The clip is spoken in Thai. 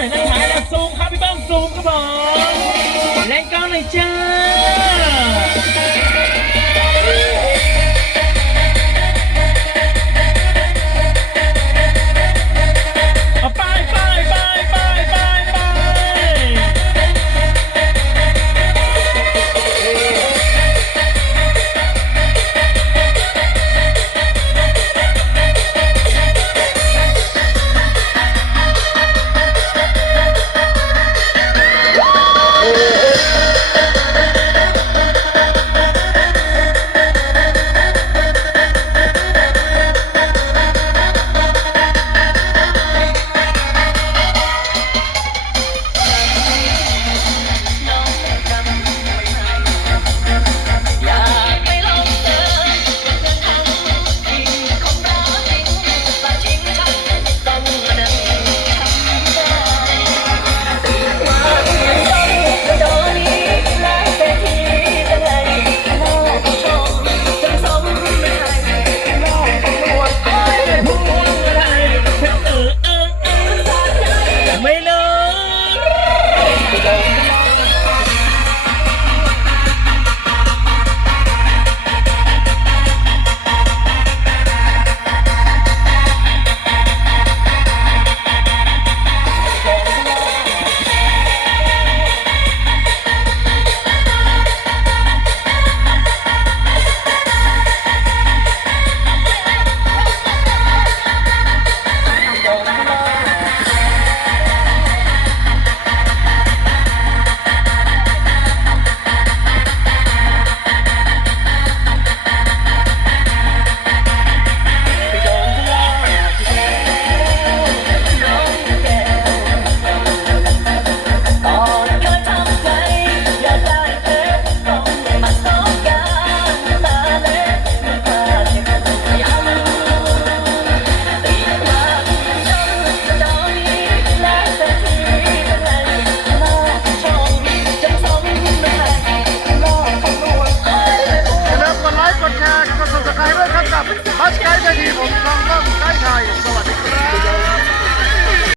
หน่อยนะคะซูมครับพี่บ้างซูมครับผมเล่นกล้องหน่อยจ้า